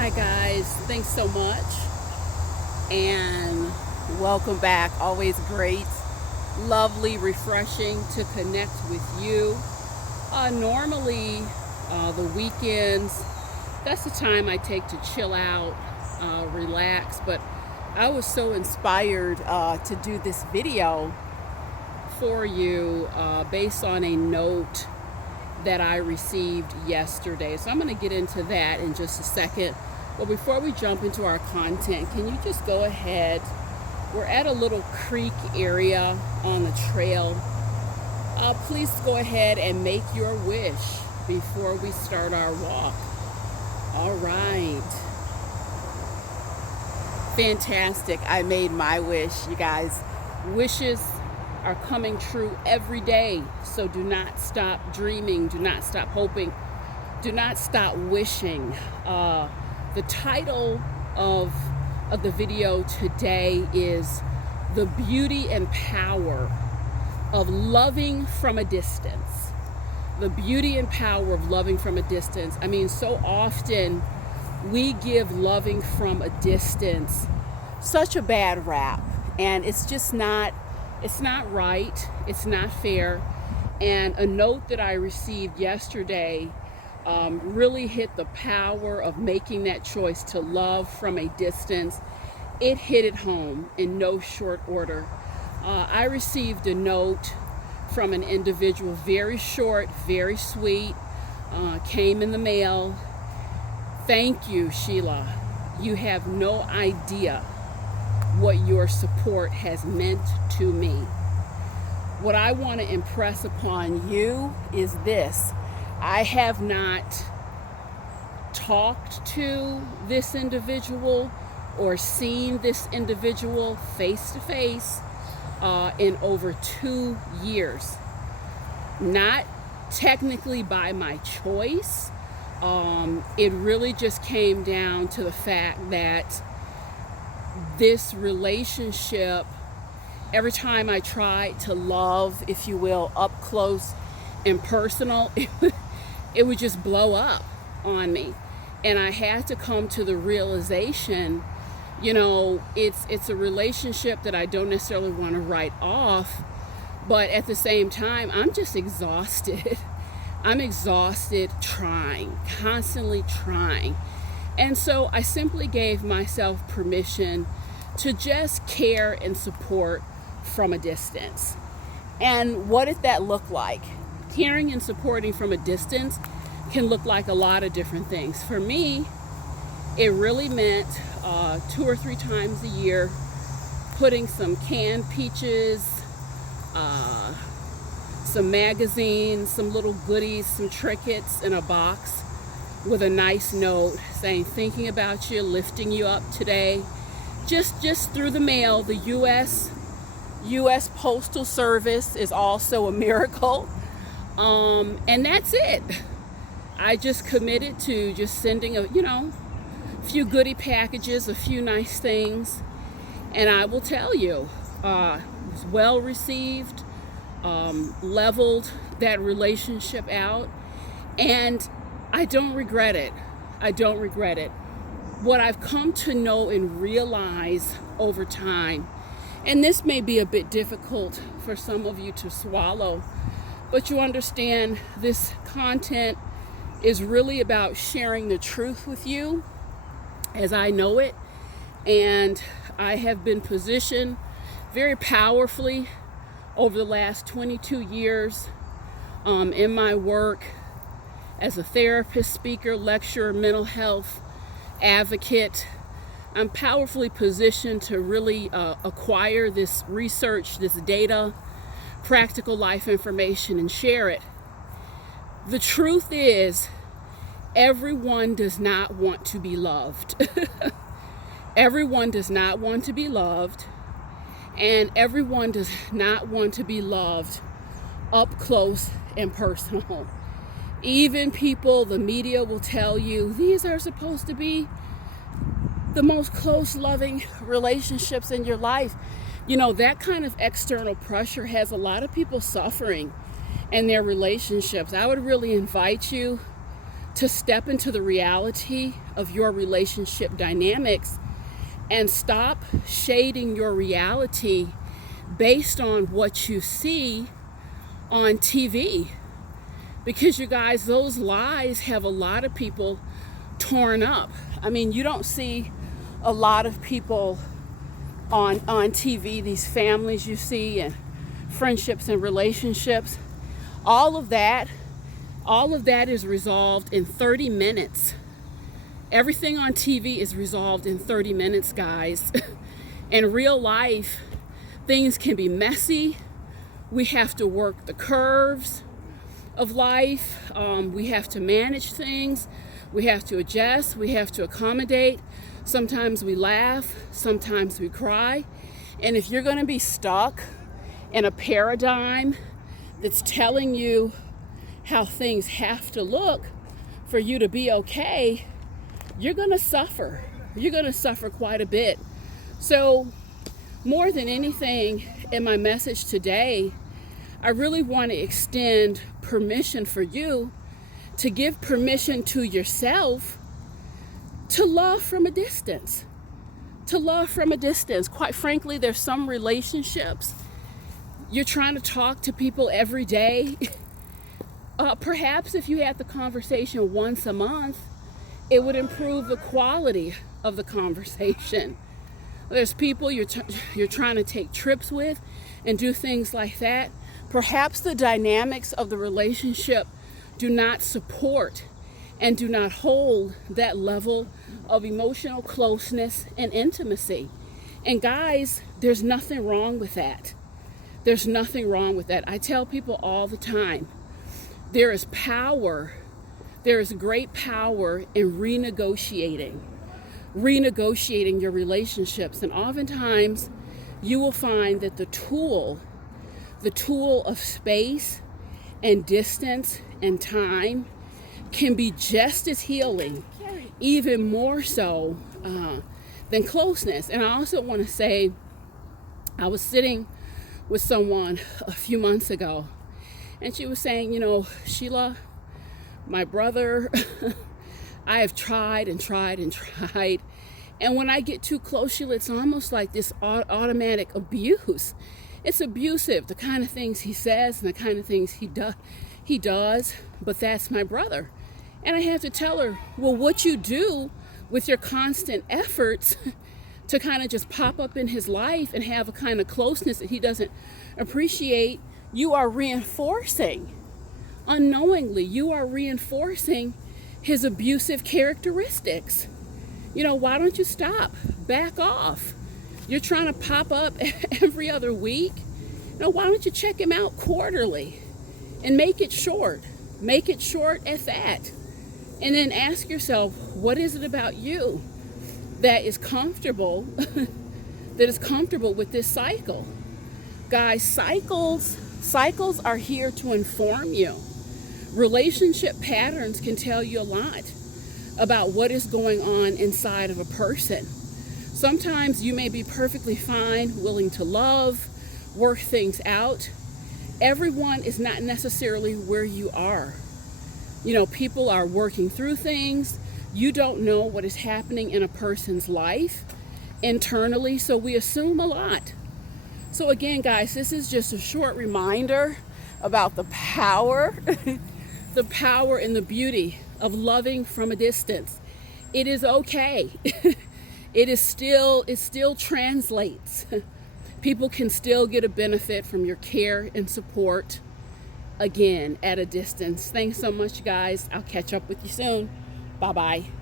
Hi guys, thanks so much and welcome back. Always great, lovely, refreshing to connect with you. Normally the weekends, that's the time I take to chill out, relax, but I was so inspired to do this video for you based on a note that I received yesterday. So I'm going to get into that in just a second. But before we jump into our content, can you just go ahead? We're at a little creek area on the trail. Please go ahead and make your wish before we start our walk. All right. Fantastic. I made my wish, you guys. Wishes are coming true every day. So do not stop dreaming. Do not stop hoping. Do not stop wishing. The title of the video today is The Beauty and Power of Loving from a Distance. The beauty and power of loving from a distance. I mean, so often we give loving from a distance such a bad rap, and it's just not. It's not right, it's not fair, and a note that I received yesterday really hit the power of making that choice to love from a distance. It hit it home in no short order. I received a note from an individual, very short, very sweet, came in the mail. Thank you, Sheila. You have no idea what your support has meant to me. What I want to impress upon you is this. I have not talked to this individual or seen this individual face to face in over 2 years. Not technically by my choice. It really just came down to the fact that this relationship, every time I tried to love, if you will, up close and personal, it would just blow up on me. And I had to come to the realization, you know, it's a relationship that I don't necessarily want to write off, but at the same time, I'm just exhausted. I'm exhausted trying, constantly trying. And so I simply gave myself permission to just care and support from a distance. And what did that look like? Caring and supporting from a distance can look like a lot of different things. For me, it really meant 2 or 3 times a year putting some canned peaches, some magazines, some little goodies, some trinkets in a box with a nice note saying, thinking about you, lifting you up today. Just through the mail. The U.S. Postal Service is also a miracle. And that's it. I just committed to just sending a few goodie packages, a few nice things. And I will tell you, it was well received, leveled that relationship out. And I don't regret it. I don't regret it. What I've come to know and realize over time, and this may be a bit difficult for some of you to swallow, but you understand this content is really about sharing the truth with you as I know it. And I have been positioned very powerfully over the last 22 years in my work as a therapist, speaker, lecturer, mental health advocate. I'm powerfully positioned to really acquire this research, this data, practical life information, and share it. The truth is, everyone does not want to be loved. Everyone does not want to be loved, and everyone does not want to be loved up close and personal. Even people, the media will tell you, these are supposed to be the most close, loving relationships in your life. You know, that kind of external pressure has a lot of people suffering in their relationships. I would really invite you to step into the reality of your relationship dynamics and stop shading your reality based on what you see on TV. Because you guys, those lies have a lot of people torn up. I mean, you don't see a lot of people on TV, these families you see and friendships and relationships. All of that is resolved in 30 minutes. Everything on TV is resolved in 30 minutes, guys. In real life, things can be messy. We have to work the curves of life. We have to manage things. We have to adjust. We have to accommodate. Sometimes we laugh. Sometimes we cry. And if you're going to be stuck in a paradigm that's telling you how things have to look for you to be okay, you're going to suffer. You're going to suffer quite a bit. So more than anything in my message today, I really want to extend permission for you to give permission to yourself to love from a distance. To love from a distance. Quite frankly, there's some relationships you're trying to talk to people every day. Perhaps if you had the conversation once a month, it would improve the quality of the conversation. There's people you're trying to take trips with and do things like that. Perhaps the dynamics of the relationship do not support and do not hold that level of emotional closeness and intimacy. And guys, there's nothing wrong with that. There's nothing wrong with that. I tell people all the time, there is power. There is great power in renegotiating your relationships. And oftentimes you will find that the tool of space and distance and time can be just as healing, even more so than closeness. And I also want to say, I was sitting with someone a few months ago, and she was saying, Sheila, my brother, I have tried and tried and tried. And when I get too close, Sheila, it's almost like this automatic abuse. It's abusive, the kind of things he says and the kind of things he does, but that's my brother. And I have to tell her, well, what you do with your constant efforts to kind of just pop up in his life and have a kind of closeness that he doesn't appreciate, you are reinforcing. Unknowingly, you are reinforcing his abusive characteristics. Why don't you stop? Back off. You're trying to pop up every other week. Why don't you check him out quarterly and make it short? Make it short at that. And then ask yourself, what is it about you that is comfortable, with this cycle? Guys, cycles are here to inform you. Relationship patterns can tell you a lot about what is going on inside of a person. Sometimes you may be perfectly fine, willing to love, work things out. Everyone is not necessarily where you are. People are working through things. You don't know what is happening in a person's life internally, so we assume a lot. So again, guys, this is just a short reminder about the power, the power and the beauty of loving from a distance. It is okay. It still translates. People can still get a benefit from your care and support, again, at a distance. Thanks so much, guys. I'll catch up with you soon. Bye-bye.